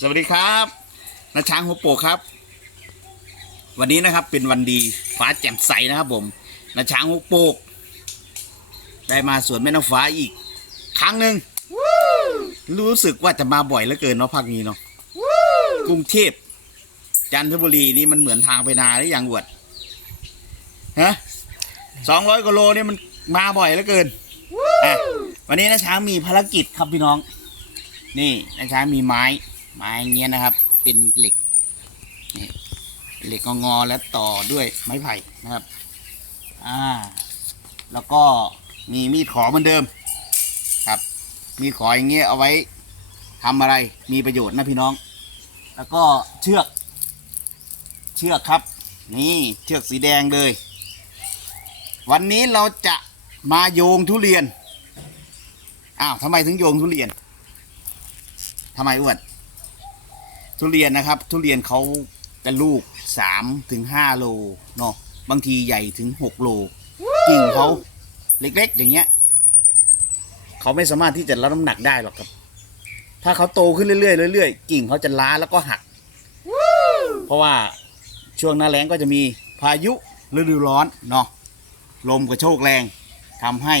สวัสดีครับนาช้างหัวโปกครับ วันนี้นะครับเป็นวันดีฟ้าแจ่มใสนะครับผมนาช้างหัวโปก ได้มาสวนแม่น้ำฟ้าอีก ครั้งหนึ่งรู้สึกว่าจะมาบ่อยเหลือเกินเนาะภาคนี้เนาะกรุงเทพจันทบุรีนี่มันเหมือนทางไปนาหรือยังอวดฮะสองร้อยกิโลนี่มันมาบ่อยเหลือเกินอะวันนี้นาช้างมีภารกิจครับพี่น้อง นี่นาช้างมีไม้ ไม้เงี้ยนะครับ เป็นเหล็กนี่เหล็กงอๆแล้วต่อด้วยไม้ไผ่นะครับ อ่า แล้วก็มีมีดขอเหมือนเดิม ครับ มีดขออย่างเงี้ยเอาไว้ทำอะไรมีประโยชน์นะพี่น้อง แล้วก็เชือกเชือกครับ นี่เชือกสีแดงเลย วันนี้เราจะมาโยงทุเรียนอ้าวทำไมถึงโยงทุเรียนทำไมอ้วน ทุเรียนนะครับ ทุเรียนเขาเป็นลูกสามถึงห้าโลเนาะบางทีใหญ่ถึงหกโลกิ่งเขาเล็กๆ อย่างเงี้ยเขาไม่สามารถที่จะรับน้ำหนักได้หรอกครับ ถ้าเขาโตขึ้นเรื่อยๆเรื่อยๆกิ่งเขาจะล้าแล้วก็หัก เพราะว่าช่วงหน้าแล้งก็จะมีพายุฤดูร้อนเนาะลมกระโชกแรงทำให้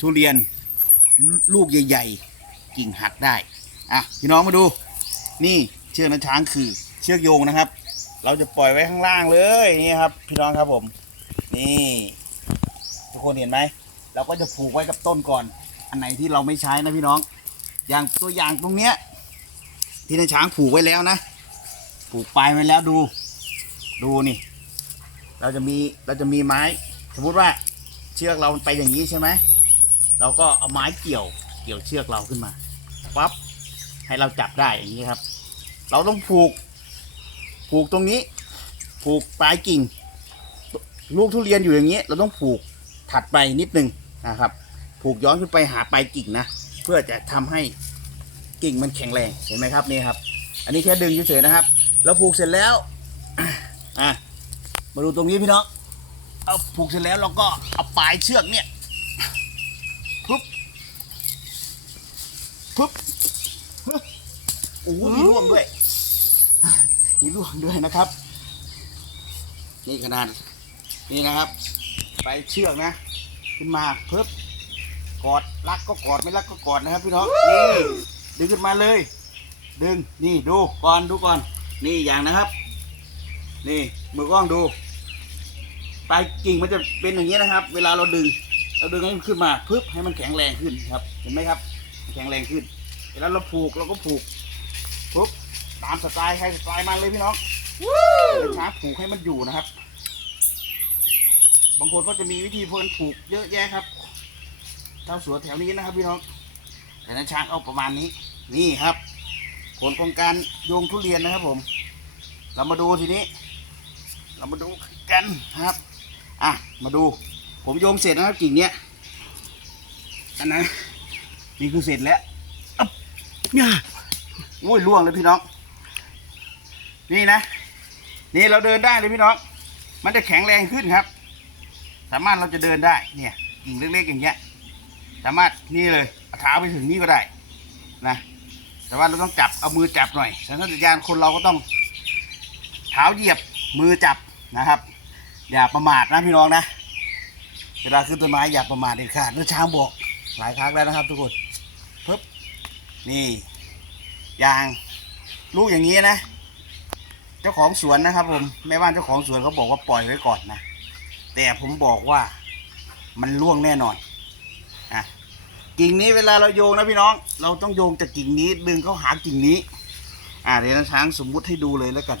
ทุเรียนลูกใหญ่ ๆ กิ่งหักได้ อะ พี่น้องมาดู นี่เชือกน้ำช้างคือเชือกโยงนะครับ เราจะปล่อยไว้ข้างล่างเลยนี่ครับ พี่น้องครับผม นี่ ทุกคนเห็นไหมเราก็จะผูกไว้กับต้นก่อน อันไหนที่เราไม่ใช้นะพี่น้อง อย่างตัวอย่างตรงเนี้ย ที่น้ำช้างผูกไว้แล้วนะผูกปลายไว้แล้วดู ดูนี่ เราจะมีเราจะมีไม้ สมมุติว่าเชือกเราไปอย่างนี้ใช่ไหมเราก็เอาไม้เกี่ยวเกี่ยวเชือกเราขึ้นมาปั๊บ ให้เราจับได้อย่างนี้ครับ เราต้องผูก ผูกตรงนี้ ผูกปลายกิ่ง ลูกทุเรียนอยู่อย่างนี้ เราต้องผูกถัดไปนิดนึงนะครับ ผูกย้อนขึ้นไปหาปลายกิ่งนะเพื่อจะทำให้กิ่งมันแข็งแรงเห็นไหมครับนี่ครับ อันนี้แค่ดึงเฉยๆนะครับ เราผูกเสร็จแล้วอะมาดูตรงนี้พี่น้องเอาผูกเสร็จแล้วเราก็เอาปลายเชือกเนี่ยปุ๊บปุ๊บ โอ้โหมีร่วงด้วย มีร่วงด้วยนะครับ นี่ขนาดนี่นะครับ ไปเชือกนะ ขึ้นมาเพิ่บกอดรักก็กอดไม่รักก็กอดนะครับพี่น้องนี่ดึงขึ้นมาเลย ดึงนี่ดูก่อนดูก่อน นี่อย่างนะครับ นี่มือกล้องดูปลายกิ่งมันจะเป็นอย่างนี้นะครับ เวลาเราดึง เราดึงให้มันขึ้นมาปึ๊บให้มันแข็งแรงขึ้นครับ เห็นไหมครับ แข็งแรงขึ้น เวลาเราผูกเราก็ผูกปุ๊บตามสไตล์ใครสไตล์มันเลยพี่น้องเป็นช้างผูกให้มันอยู่นะครับ บางคนก็จะมีวิธีเพิ่นผูกเยอะแยะครับชาวสวนแถวนี้นะครับพี่น้อง แต่นั้นช้างเอาประมาณนี้ นี่ครับผลของการโยงทุเรียนนะครับผม เรามาดูทีนี้ เรามาดูกันนะครับอะมาดู ผมโยงเสร็จนะครับกิ่งเนี้ยอันนั้นนี่คือเสร็จแล้ว เนี่ยโอ้ยล่วงเลยพี่น้อง นี่นะ นี่เราเดินได้เลยพี่น้อง มันจะแข็งแรงขึ้นครับ สามารถเราจะเดินได้ เนี่ยกิ่งเล็กๆอย่างเงี้ย สามารถนี่เลยเอาเท้าไปถึงนี่ก็ได้ นะ แต่ว่าเราต้องจับ เอามือจับหน่อยสัญชาตญาณคนเราก็ต้อง เท้าเหยียบ มือจับนะครับ อย่าประมาทนะพี่น้องนะ เวลาขึ้นต้นไม้อย่าประมาทเด็ดขาดเนื้อช้างบอกหลายครั้งแล้วนะครับทุกคนปึ๊บ นี่ยางลูกอย่างนี้นะ เจ้าของสวนนะครับ ผมแม่บ้านเจ้าของสวนเขาบอกว่าปล่อยไว้ก่อนนะแต่ผมบอกว่ามันร่วงแน่นอนอะกิ่งนี้เวลาเราโยงนะพี่น้อง เราต้องโยงจากกิ่งนี้ดึงเข้าหากิ่งนี้ อ่าเดี๋ยวช้างสมมุติให้ดูเลยแล้วกัน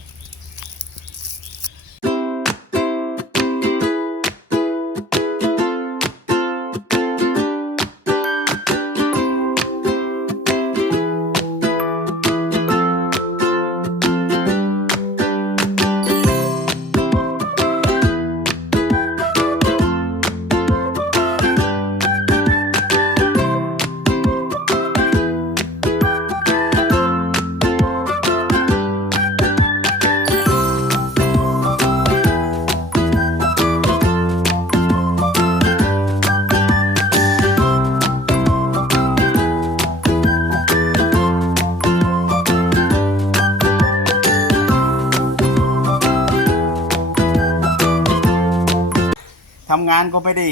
ทำงานก็ไม่ได้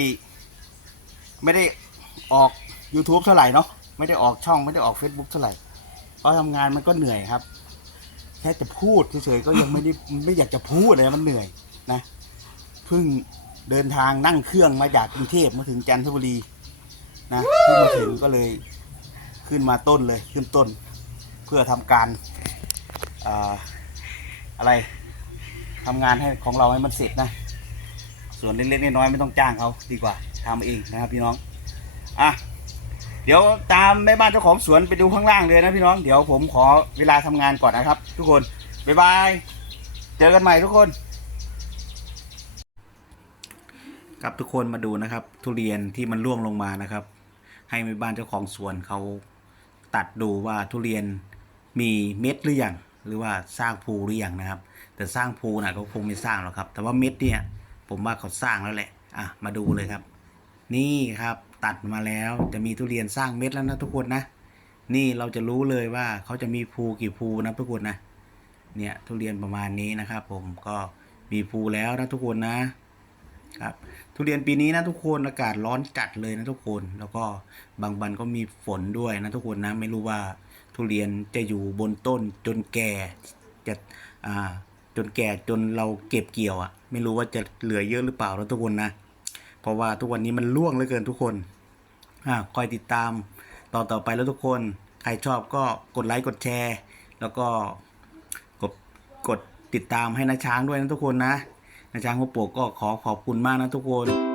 ไม่ได้ออก YouTube เท่าไหร่เนาะไม่ได้ออกช่องไม่ได้ออก Facebook เท่าไหร่เพราะทำงานมันก็เหนื่อยครับ แค่จะพูดเฉยๆก็ยังไม่ได้ไม่อยากจะพูดเลยมันเหนื่อยนะเพิ่งเดินทางนั่งเครื่องมาจากกรุงเทพมาถึงจันทบุรีนะเพิ่งมาถึงก็เลยขึ้นมาต้นเลยขึ้นต้น เพื่อทำการอาอะไรทำงานให้ของเราให้มันเสร็จนะ ส่วนเล็กๆน้อยๆไม่ต้องจ้างเขาดีกว่าทำเองนะครับพี่น้องอะเดี๋ยวตามแม่บ้านเจ้าของสวนไปดูข้างล่างเลยนะพี่น้อง เดี๋ยวผมขอเวลาทำงานก่อนนะครับ ทุกคนบ๊ายบายเจอกันใหม่ทุกคน ครับทุกคนมาดูนะครับ ทุเรียนที่มันร่วงลงมานะครับ ให้แม่บ้านเจ้าของสวนเขาตัดดูว่าทุเรียนมีเม็ดหรือยังหรือว่าสร้างภูหรือยังนะครับ แต่สร้างภูนะเขาคงไม่สร้างหรอกครับ แต่ว่าเม็ดเนี่ย ผมว่าเขาสร้างแล้วแหละ อะ มาดูเลยครับ นี่ครับตัดมาแล้วจะมีทุเรียนสร้างเม็ดแล้วนะทุกคนนะ นี่เราจะรู้เลยว่าเขาจะมีภูกี่ภูนะทุกคนนะ เนี่ยทุเรียนประมาณนี้นะครับผมก็มีภูแล้วนะทุกคนนะครับทุเรียนปีนี้นะทุกคนอากาศร้อนจัดเลยนะทุกคน แล้วก็บางวันก็มีฝนด้วยนะทุกคนนะไม่รู้ว่าทุเรียนจะอยู่บนต้นจนแก่จะอ่าจนแก่จนเราเก็บเกี่ยวอะ่ะ ไม่รู้ว่าจะเหลือเยอะหรือเปล่านะทุกคนนะ เพราะว่าทุกวันนี้มันล่วงเหลือเกินทุกคนอ่าคอยติดตามต่อต่อไปแล้วทุกคน ใครชอบก็กดไลค์กดแชร์ แล้วก็กดกดติดตามให้นะช้างด้วยนะทุกคนนะนะช้างหัวโปกก็ขอขอบคุณมากนะทุกคน